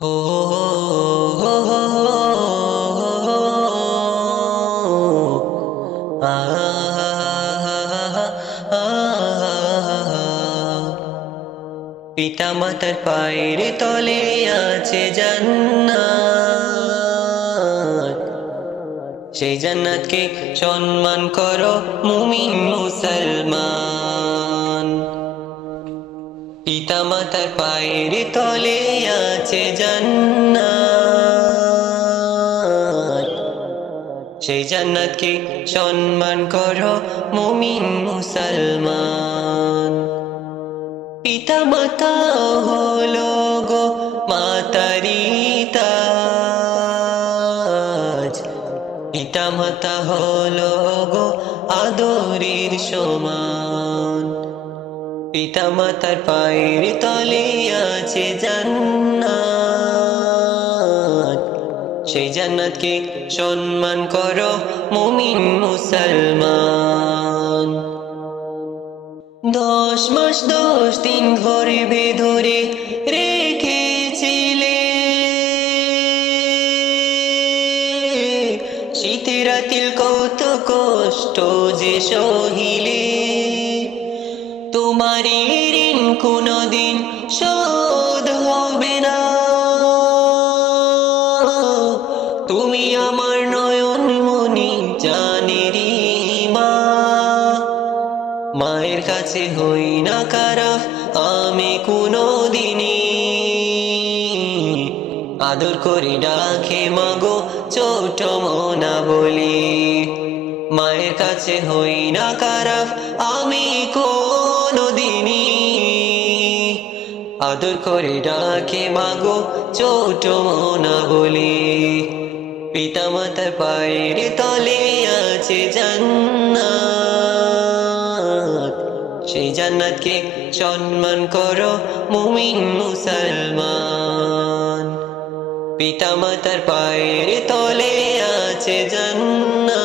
ও হো হো আ পিতা মাতার পায়ের তলে আছে জান্নাত, সেই জান্নাতকে সম্মান করো মুমিন মুসলমান। পিতা মাতার পায়ের তলে আছে জান্নাত, সেই জান্নাতকে সম্মান করো মুমিন মুসলমান। পিতা মাতা হলো গো মাতারি তাজ, পিতা মাতা হলো গো আদরের সমান। পিতা মাতার পায়ের তলে আছে জান্নাত, সেই জান্নাতকে সম্মান করো মুমিন মুসলমান। 10 মাস 10 দিন গর্ভে ধরে রেখেছিলে, শীতের রাতিল কত কষ্ট যে সহিলে, তোমার ঋণ কোনদিন শোধ হবে না। তুমি আমার নয়ন মনি জানেরি মা, মায়ের কাছে হই না খারাপ আমি কোনদিনই। আদর করে ডাকে মাগো ছোট মোনা বলি, মায়ের কাছে হই না খারাপ আমি কোনদিনই। আদর করে ডাকে মাগো ছোট মোনা বলি, পিতা মাতার পায়ের তলে আছে জান্নাত, সেই জান্নাতকে সম্মান করো মুমিন মুসলমান। পিতা মাতার পায়ের তলে আছে জান্নাত,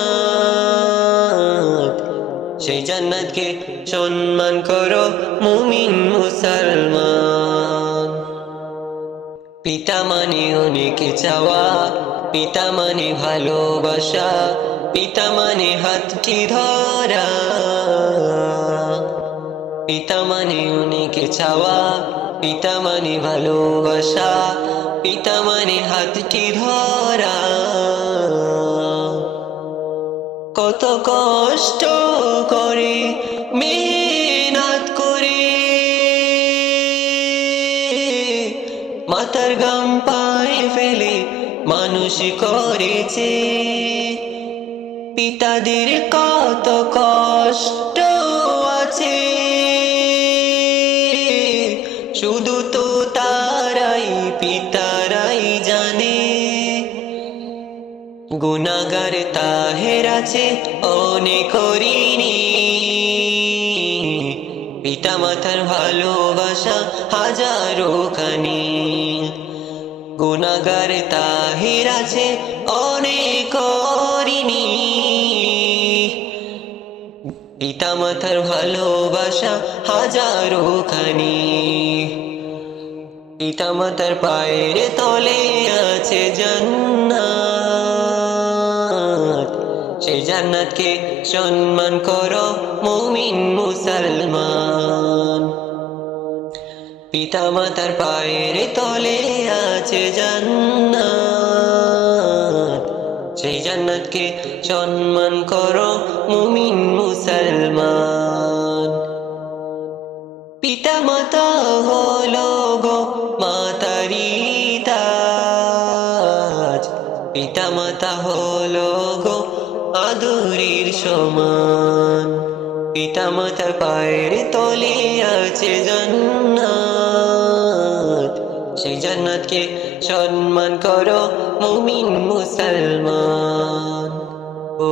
সেই জান্নাতকে সম্মান করো মুমিন মুসলমান। পিতা মানে অনেক চাওয়া, পিতা মানে ভালোবাসা, পিতা মানে হাতটি ধরা। পিতা মানে অনেক চাওয়া, পিতা মানে ভালোবাসা, পিতা মানে হাতটি ধরা। কত কষ্ট করে মেহনত করে মাথার ঘাম পায়ে ফেলে মানুষ করেছে, পিতাদের কত কষ্ট আছে শুধু তো তারাই পিতারাই জানে। গুনাহগার তাহের আছে অনেক করিনি, পিতা মাতার ভালোবাসা হাজারো খানি। গুনাহগার তাহের আছে অনেক করিনি, পিতা মাতার ভালোবাসা হাজারো খানি। পিতা মাতার পায়ের তলে আছে জান্নাত, সেই জান্নাতকে সম্মান করো মুমিন মুসলমান। পিতা মাতার পায়ের তলে আছে জান্নাত, সেই জান্নাতকে সম্মান করো মুমিন মুসলমান। পিতা মাতা হলো গো মাতারি তাজ, পিতা মাতা হলো গো আদরের সমান। পিতা মাতার পায়ের তলে আছে জান্নাত, সেই জান্নাতকে সম্মান করো মুমিন মুসলমান। ও